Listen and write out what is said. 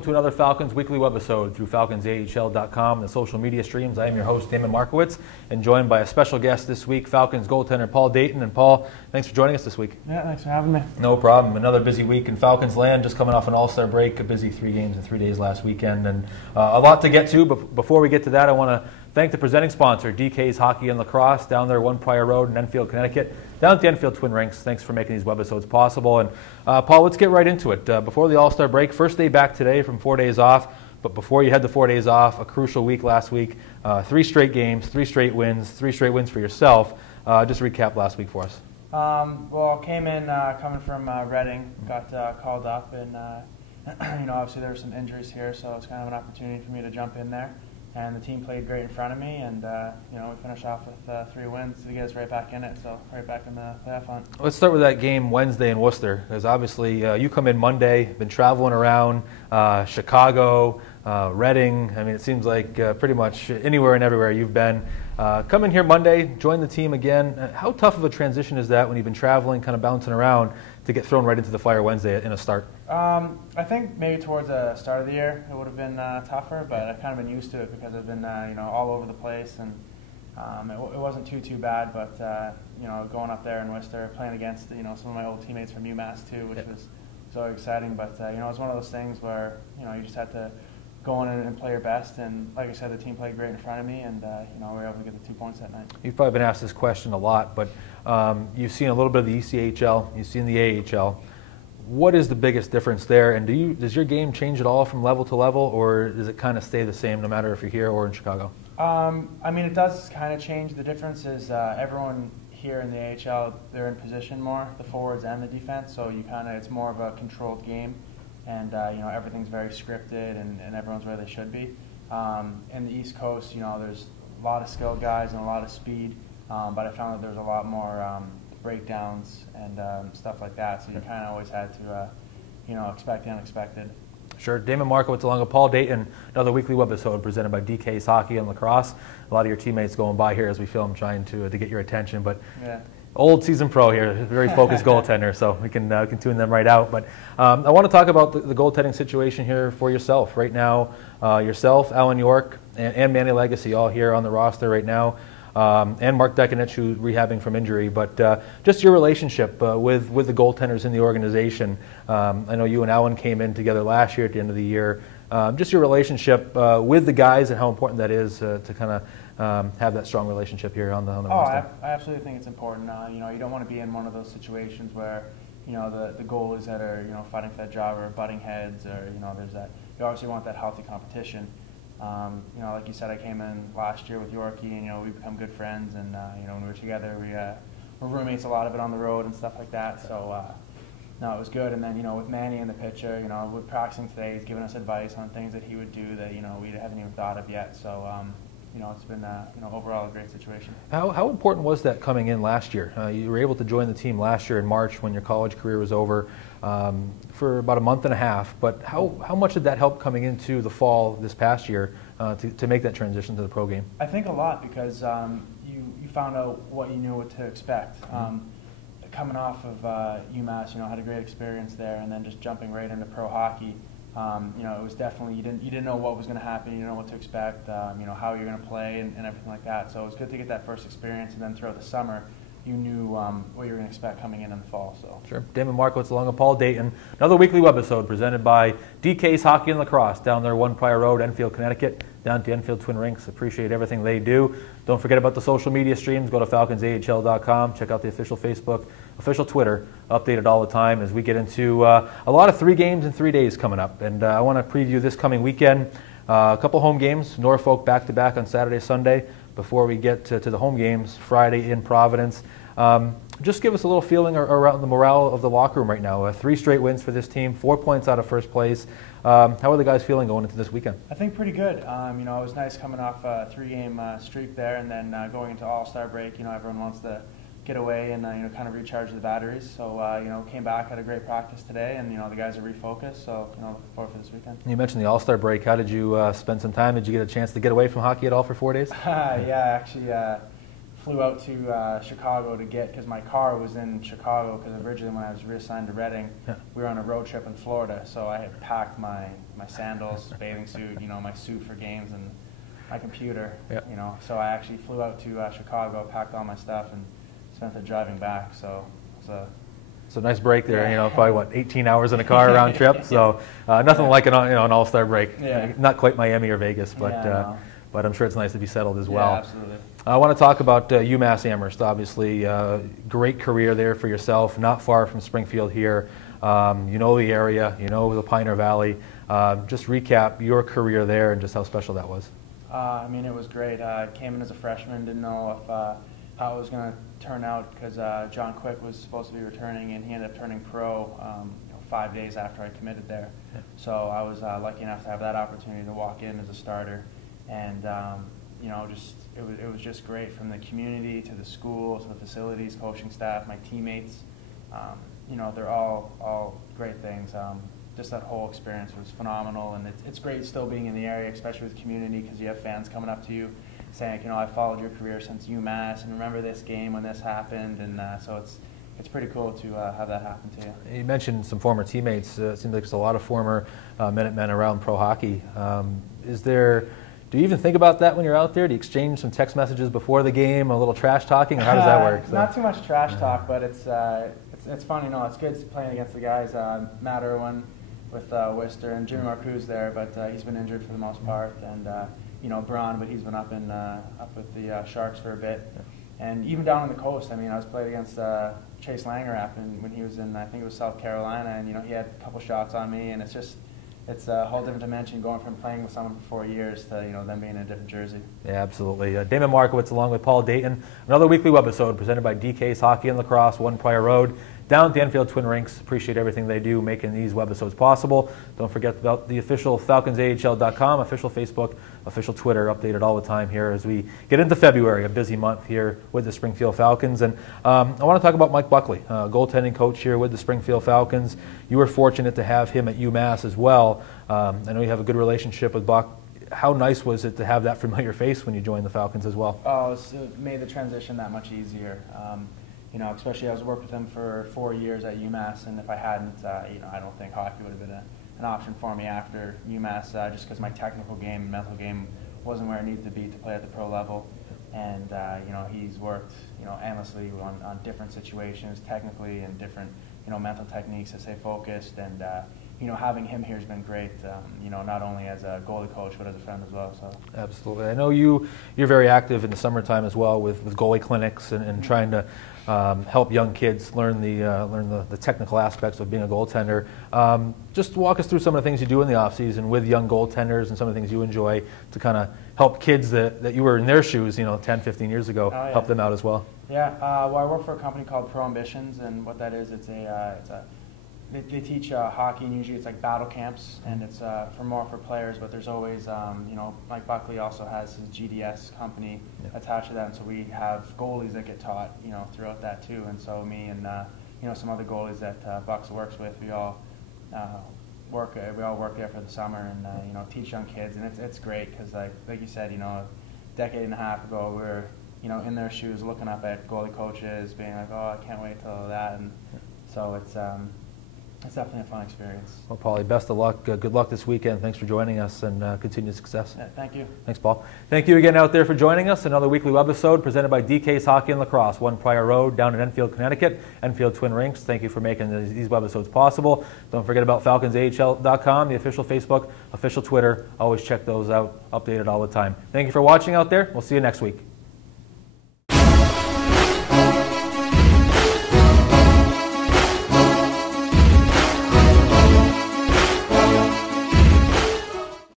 welcome to another Falcons weekly webisode through falconsahl.com and the social media streams. I am your host, Damon Markowitz, and joined by a special guest this week, Falcons goaltender Paul Dainton. And Paul, thanks for joining us this week. Yeah, thanks for having me. No problem. Another busy week in Falcons land, just coming off an AllStar break, a busy 3 games in 3 days last weekend, and a lot to get to. But before we get to that, I want to thank the presenting sponsor, DK's Hockey and Lacrosse, down there, One Prior Road in Enfield, Connecticut, down at the Enfield Twin Rinks. Thanks for making these webisodes possible. And Paul, let's get right into it. Before the All-Star break, first day back today from 4 days off, but before you had the 4 days off, a crucial week last week, 3 straight games, 3 straight wins, 3 straight wins for yourself. Just recap last week for us. Well, came in coming from Reading, got called up, and obviously there were some injuries here, so it's kind of an opportunity for me to jump in there. And the team played great in front of me, and we finished off with 3 wins to get us right back in it, so right back in the playoff hunt. Let's start with that game Wednesday in Worcester, because obviously you come in Monday, been traveling around Chicago, Reading. I mean, it seems like pretty much anywhere and everywhere you've been. Come in here Monday, join the team again. How tough of a transition is that when you've been traveling, kind of bouncing around, to get thrown right into the fire Wednesday in a start? I think maybe towards the start of the year it would have been tougher, but I've kind of been used to it because I've been all over the place, and it wasn't too bad. But going up there in Worcester, playing against some of my old teammates from UMass too, which was so exciting. But it was one of those things where you just had to go in and play your best, and like I said, the team played great in front of me, and we were able to get the 2 points that night. You've probably been asked this question a lot, but you've seen a little bit of the ECHL, you've seen the AHL. What is the biggest difference there, and does your game change at all from level to level, or does it kind of stay the same no matter if you're here or in Chicago? I mean, it does kind of change. The difference is everyone here in the AHL, they're in position more, the forwards and the defense, so it's more of a controlled game. And everything's very scripted, and everyone's where they should be. In the East Coast, there's a lot of skilled guys and a lot of speed, but I found that there's a lot more breakdowns and stuff like that. So you kind of always had to, expect the unexpected. Sure. Damon Markowitz along with Paul Dainton, another weekly webisode presented by DK's Hockey and Lacrosse. A lot of your teammates going by here as we film, trying to get your attention, but. Yeah. Old season pro here, very focused goaltender, so we can tune them right out. But I want to talk about the goaltending situation here for yourself right now. Yourself, Alan York, and Manny Legacy all here on the roster right now, and Mark Dekanich, who's rehabbing from injury. But just your relationship with the goaltenders in the organization. I know you and Alan came in together last year at the end of the year. Just your relationship with the guys and how important that is to kind of have that strong relationship here on the roster. I absolutely think it's important. You don't want to be in one of those situations where the goalies that are fighting for that job are butting heads, or there's that. You obviously want that healthy competition. Like you said, I came in last year with Yorkie, and we become good friends, and when we were together, we were roommates a lot of it on the road and stuff like that. So no, it was good. And then with Manny in the picture, with practicing today, he's giving us advice on things that he would do that we haven't even thought of yet. So it's been overall a great situation. How important was that coming in last year? You were able to join the team last year in March when your college career was over for about a month and a half. But how much did that help coming into the fall this past year to make that transition to the pro game? I think a lot, because you found out what you knew what to expect. Coming off of UMass, had a great experience there, and then just jumping right into pro hockey. It was definitely, you didn't know what was going to happen, you didn't know what to expect, how you're going to play and everything like that. So it was good to get that first experience, and then throughout the summer, you knew what you were going to expect coming in the fall. So sure. Damon Markowitz along with Paul Dainton. Another weekly webisode presented by DK's Hockey and Lacrosse down there, One Prior Road, Enfield, Connecticut, down to Enfield Twin Rinks. Appreciate everything they do. Don't forget about the social media streams. Go to falconsahl.com. Check out the official Facebook, official Twitter, updated all the time as we get into a lot of 3 games in 3 days coming up. And I want to preview this coming weekend. A couple home games, Norfolk back-to-back on Saturday, Sunday, before we get to the home games Friday in Providence. Just give us a little feeling around the morale of the locker room right now. 3 straight wins for this team, 4 points out of first place. How are the guys feeling going into this weekend? I think pretty good. It was nice coming off a 3-game streak there, and then going into All-Star break. Everyone wants to get away and kind of recharge the batteries. So came back, had a great practice today, and the guys are refocused. So looking forward for this weekend. You mentioned the All-Star break. How did you spend some time? Did you get a chance to get away from hockey at all for 4 days? Yeah, actually. flew out to Chicago to get, because my car was in Chicago, because originally when I was reassigned to Reading, we were on a road trip in Florida, so I had packed my sandals, bathing suit, my suit for games, and my computer, so I actually flew out to Chicago, packed all my stuff, and spent the driving back, so it was it's a nice break there, probably 18 hours in a car round trip, so nothing like an all-star break. Yeah. Not quite Miami or Vegas, but I'm sure it's nice to be settled as well. Yeah, absolutely. I want to talk about UMass Amherst, obviously. Great career there for yourself, not far from Springfield here. You know the area, you know the Pioneer Valley. Just recap your career there and just how special that was. I mean, it was great. I came in as a freshman, didn't know if how it was going to turn out, because John Quick was supposed to be returning, and he ended up turning pro 5 days after I committed there. Yeah. So I was lucky enough to have that opportunity to walk in as a starter, and it was just great, from the community to the school to the facilities, coaching staff, my teammates. They're all great things. Just that whole experience was phenomenal, and it's great still being in the area, especially with community, because you have fans coming up to you saying, I followed your career since UMass, and remember this game when this happened, and so it's pretty cool to have that happen to you. You mentioned some former teammates. It seems like there's a lot of former Minutemen around pro hockey. Do you even think about that when you're out there? Do you exchange some text messages before the game, a little trash talking, or how does that work? Not too much trash talk, but it's funny. It's good playing against the guys. Matt Irwin with Worcester, and Jimmy Marcoux there, but he's been injured for the most part, and Braun, but he's been up with the Sharks for a bit. And even down on the coast, I was played against Chase Langerap, and when he was in, I think it was South Carolina, and he had a couple shots on me, and it's a whole different dimension going from playing with someone for 4 years to them being in a different jersey. Yeah, absolutely. Damon Markowitz along with Paul Dainton. Another weekly webisode presented by DK's Hockey and Lacrosse, 1 Prior Road, down at the Enfield Twin Rinks. Appreciate everything they do making these webisodes possible. Don't forget about the official FalconsAHL.com, official Facebook, official Twitter, updated all the time here as we get into February, a busy month here with the Springfield Falcons. And I want to talk about Mike Buckley, goaltending coach here with the Springfield Falcons. You were fortunate to have him at UMass as well. I know you have a good relationship with Buck. How nice was it to have that familiar face when you joined the Falcons as well? Oh, it made the transition that much easier. Especially I was working with him for 4 years at UMass, and if I hadn't, I don't think hockey would have been an option for me after UMass, just because my technical game and mental game wasn't where it needed to be to play at the pro level. And he's worked endlessly on different situations technically, and different mental techniques to stay focused. And having him here has been great. Not only as a goalie coach but as a friend as well. So absolutely, I know you're very active in the summertime as well with goalie clinics and trying to help young kids learn the technical aspects of being a goaltender. Just walk us through some of the things you do in the off season with young goaltenders and some of the things you enjoy to kind of help kids that you were in their shoes 10, 15 years ago, help them out as well. Yeah, well, I work for a company called Pro Ambitions, and what that is, they teach hockey, and usually it's like battle camps, and it's for players, but there's always, Mike Buckley also has his GDS company attached to that, and so we have goalies that get taught, throughout that too, and so me and, some other goalies that Bucks works with, we all work there for the summer and, teach young kids, and it's great, because like you said, a decade and a half ago, we were, in their shoes looking up at goalie coaches, being like, oh, I can't wait till that, and so it's definitely a fun experience. Well, Paulie, best of luck. Good luck this weekend. Thanks for joining us, and continued success. Yeah, thank you. Thanks, Paul. Thank you again out there for joining us. Another weekly webisode presented by DK's Hockey and Lacrosse, 1 Prior Road, down in Enfield, Connecticut, Enfield Twin Rinks. Thank you for making these webisodes possible. Don't forget about FalconsAHL.com, the official Facebook, official Twitter. Always check those out, updated all the time. Thank you for watching out there. We'll see you next week.